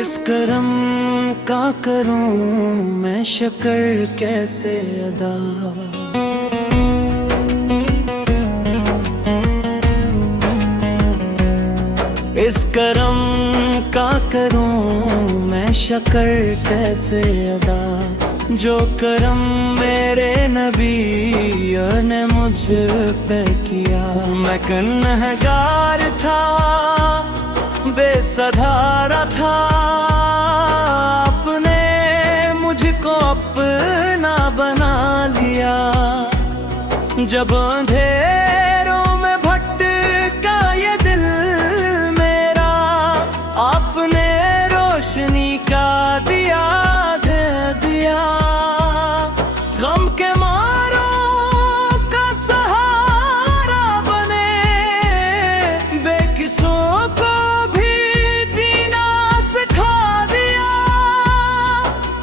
इस करम का करूं मैं शक्र कैसे अदा। इस करम का करूं मैं शक्र कैसे अदा, जो करम मेरे नबी ने मुझ पे किया। मैं गुनहगार था, बेसहारा था, आपने मुझको अपना बना लिया। जब अंधेरों में भटका ये दिल मेरा, आपने रोशनी का दिया दे दिया। गम के मारों का सहारा बने, बेकिसों को भी जीना सिखा दिया।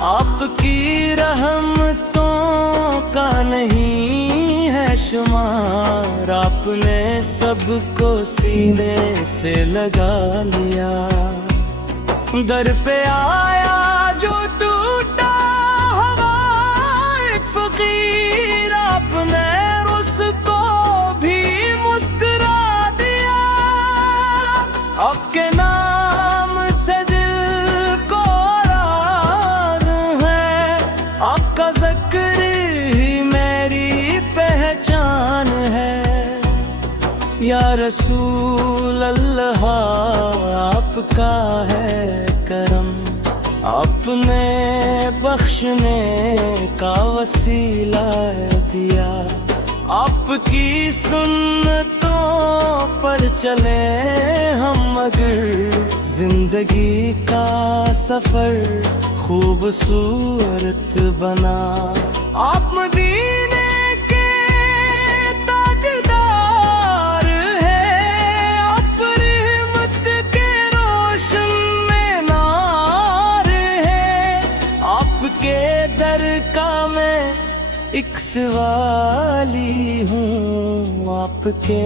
आपकी रहमतों का नहीं है शुमार, आपने सबको सीने से लगा लिया। दर पे आया जो टूटा हुआ एक फकीर, आपने उसको भी मुस्कुरा दिया। आपके नाम से दिल को रार है, आपका ज़िक्र ही मेरी पहचान है। या रसूल अल्लाह आपका है करम, आपने बख्शने का वसीला दिया। आपकी सुन्नतों पर चले हम अगर, जिंदगी का सफर खूबसूरत बना। आप मदीने के ताजदार हैं, आप रहमत के रोशन मीनार हैं। आपके दर का मैं एक सवाली हूँ, आपके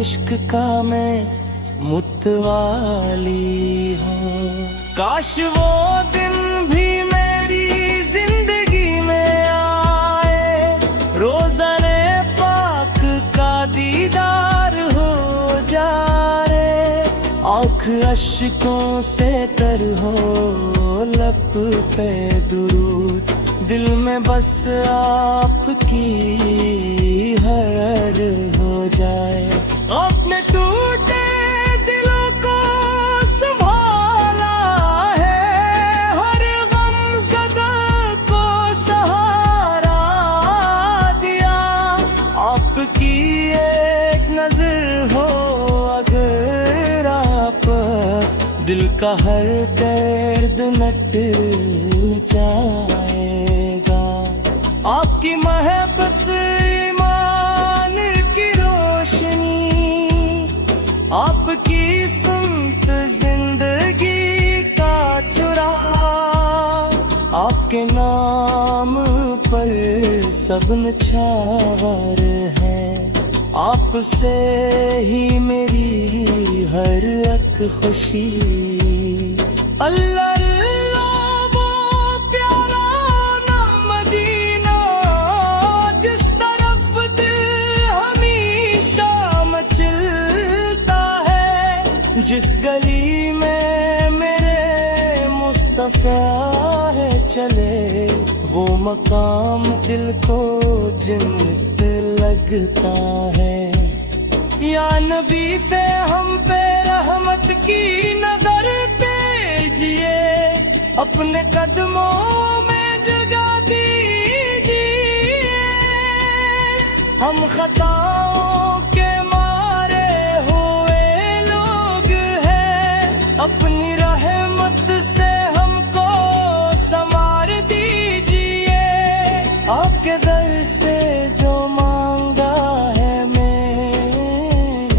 इश्क का मैं मुतवाली हूँ। काश वो दिन भी मेरी जिंदगी में आए, रोज़ाने पाक का दीदार हो जाए। आँख अश्कों से तर हो, लब पे दुरूद, दिल में बस आपकी हर हो जाए। अपने टूटे दिलों को संभाला है, हर गम ज़दा को सहारा दिया। आपकी एक नजर हो अगर आप, दिल का हर दर्द मिट जाएगा। आपकी मोहब्बत ईमान की रोशनी, आपकी सुन्नत जिंदगी का चुराग। आपके नाम पर सब निछावर है, आपसे ही मेरी हर एक खुशी। अल्लाह जिस गली में मेरे मुस्तफा है चले, वो मकाम दिल को जन्नत लगता है। या नबी पे हम पे रहमत की नजर भेजिए, अपने कदमों में जगा दीजिए। हम खताओं के अपनी रहमत से हमको संवार दीजिए। आपके दर से जो मांगा है मैंने,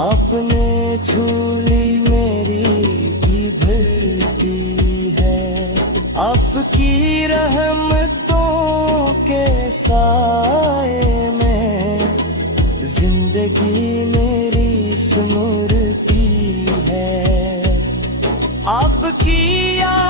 आपने झोली मेरी भी भर दी है। आपकी रहमतों के साए में जिंदगी मेरी सिमरती है। आप की